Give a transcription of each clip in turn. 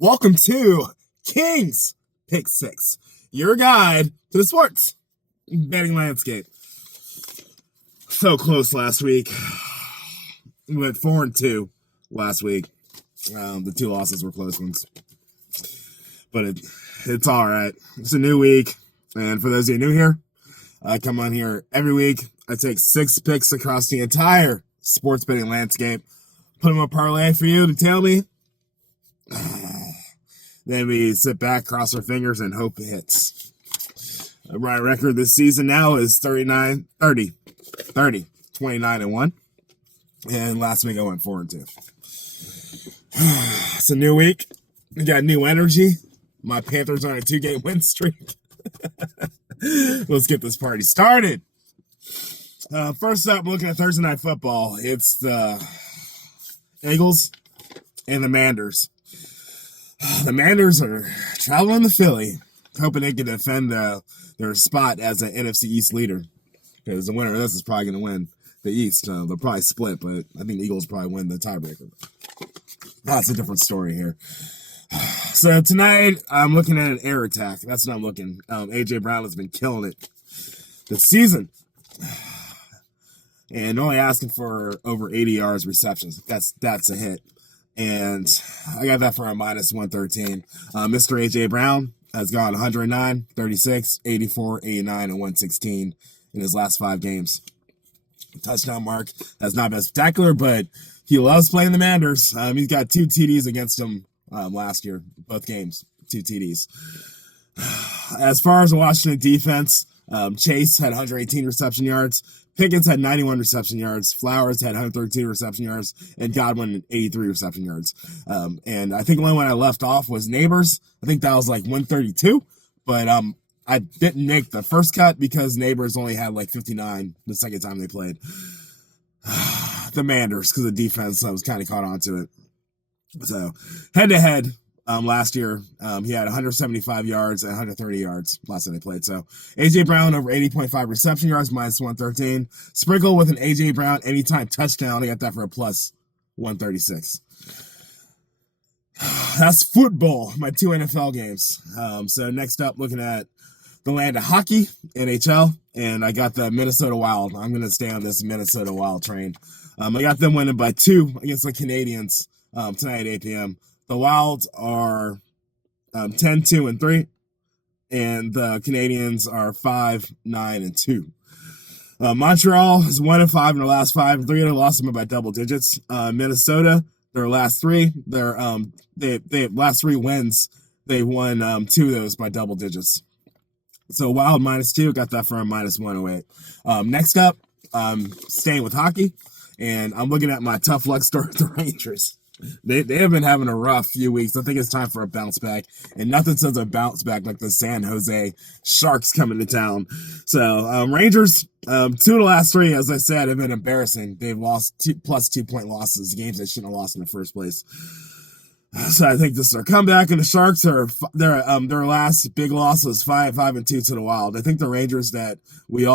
Welcome to King's Pick Six, your guide to the sports betting landscape. So close last week. We went 4-2 last week. The two losses were close ones, but it's all right. It's a new week, and for those of you new here, I come on here every week. I take 6 picks across the entire sports betting landscape, put them in a parlay for you to tell me. Then we sit back, cross our fingers, and hope it hits. My record this season now is 29 and 1. And last week I went 4-2. It's a new week. We got new energy. My Panthers are on a 2-game win streak. Let's get this party started. First up, looking at Thursday Night Football. It's the Eagles and the Manders. The Manders are traveling to Philly, hoping they can defend their spot as an NFC East leader. Because the winner of this is probably going to win the East. They'll probably split, but I think the Eagles probably win the tiebreaker. That's a different story here. So tonight, I'm looking at an air attack. That's what I'm looking. A.J. Brown has been killing it this season. And only asking for over 80 yards receptions. That's a hit. And I got that for a minus 113. Mr. A.J. Brown has gone 109, 36, 84, 89, and 116 in his last 5 games. Touchdown mark has not been spectacular, but he loves playing the Manders. He's got 2 TDs against him last year, both games, 2 TDs. As far as the Washington defense, Chase had 118 reception yards. Pickens had 91 reception yards. Flowers had 113 reception yards. And Godwin, 83 reception yards. And I think the only one I left off was Neighbors. I think that was like 132. But I didn't make the first cut because Neighbors only had like 59 the second time they played. The Manders, because the defense was kind of caught on to it. So, head-to-head, last year, he had 175 yards and 130 yards last time they played. So, A.J. Brown over 80.5 reception yards, minus 113. Sprinkle with an A.J. Brown anytime touchdown. I got that for a plus 136. That's football, my 2 NFL games. So, next up, looking at the land of hockey, NHL, and I got the Minnesota Wild. I'm going to stay on this Minnesota Wild train. I got them winning by 2 against the Canadiens tonight at 8 p.m. The Wilds are 10-2-3, and the Canadians are 5-9-2. Montreal is 1-5 in their last 5, and 3 of them lost them by double digits. Minnesota, their last 3, they last 3 wins, they won 2 of those by double digits. So Wild minus 2, got that for a minus 108. Next up, staying with hockey, and I'm looking at my tough luck story with the Rangers. They have been having a rough few weeks. I think it's time for a bounce back. And nothing says a bounce back like the San Jose Sharks coming to town. So, Rangers, 2 of the last 3, as I said, have been embarrassing. They've lost plus 2-point losses, games they shouldn't have lost in the first place. So I think this is their comeback, and the Sharks are their last big loss was 5-2 to the Wild. I think the Rangers that we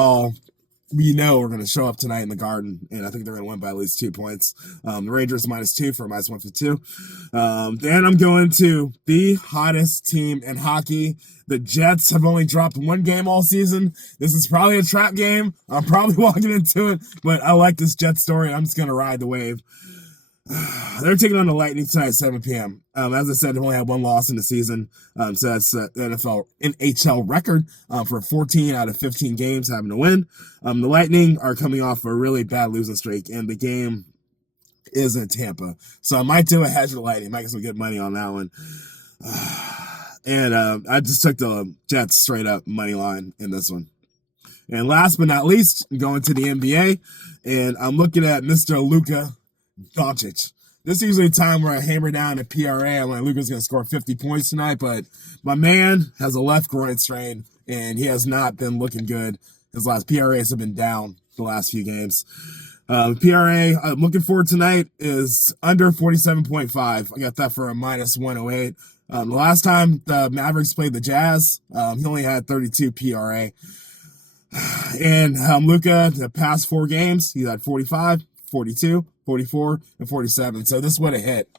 know are going to show up tonight in the Garden, and I think they're going to win by at least 2 points. The Rangers minus 2 for a minus 152. Then I'm going to the hottest team in hockey. The Jets have only dropped 1 game all season. This is probably a trap game. I'm probably walking into it, but I like this Jets story. I'm just going to ride the wave. They're taking on the Lightning tonight at 7 p.m. As I said, they've only had 1 loss in the season. So that's the NHL record for 14 out of 15 games having to win. The Lightning are coming off a really bad losing streak, and the game is in Tampa. So I might do a hedge of the Lightning. Might get some good money on that one. And I just took the Jets straight up money line in this one. And last but not least, I'm going to the NBA, and I'm looking at Mr. Luka Doncic. This is usually a time where I hammer down a PRA. I'm like, Luka's going to score 50 points tonight, but my man has a left groin strain, and he has not been looking good. His last PRAs have been down the last few games. PRA I'm looking for tonight is under 47.5. I got that for a minus 108. The last time the Mavericks played the Jazz, he only had 32 PRA. And Luka, the past 4 games, he's had 45, 42, 44, and 47. So this would have hit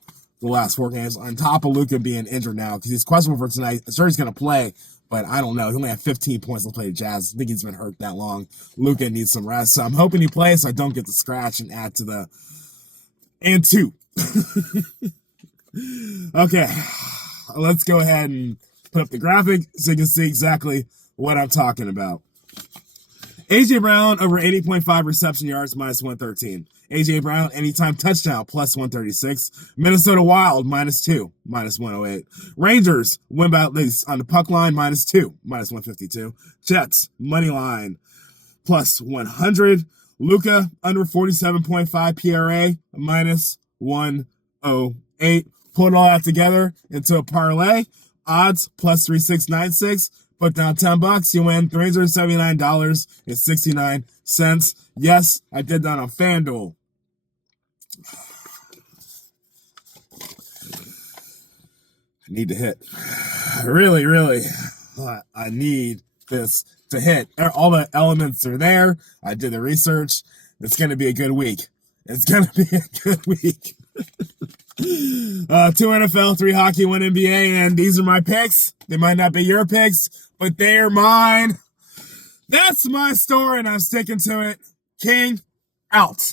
the last 4 games, on top of Luka being injured now because he's questionable for tonight. I'm sure he's going to play, but I don't know. He only had 15 points to play the Jazz. I think he's been hurt that long. Luka needs some rest, so I'm hoping he plays so I don't get the scratch and add to the and 2. Okay, let's go ahead and put up the graphic so you can see exactly what I'm talking about. A.J. Brown over 80.5 reception yards, minus 113. A.J. Brown anytime touchdown, plus 136. Minnesota Wild, minus 2, minus 108. Rangers win by at least on the puck line, minus 2, minus 152. Jets, money line, plus 100. Luka, under 47.5 PRA, minus 108. Put it all out together into a parlay. Odds, plus 3696. Put down $10, you win $379.69. Yes, I did that on FanDuel. I need to hit. Really, I need this to hit. All the elements are there. I did the research. It's going to be a good week. It's going to be a good week. 2 NFL, 3 hockey, 1 NBA, and these are my picks. They might not be your picks, but they are mine. That's my story, and I'm sticking to it. King, out.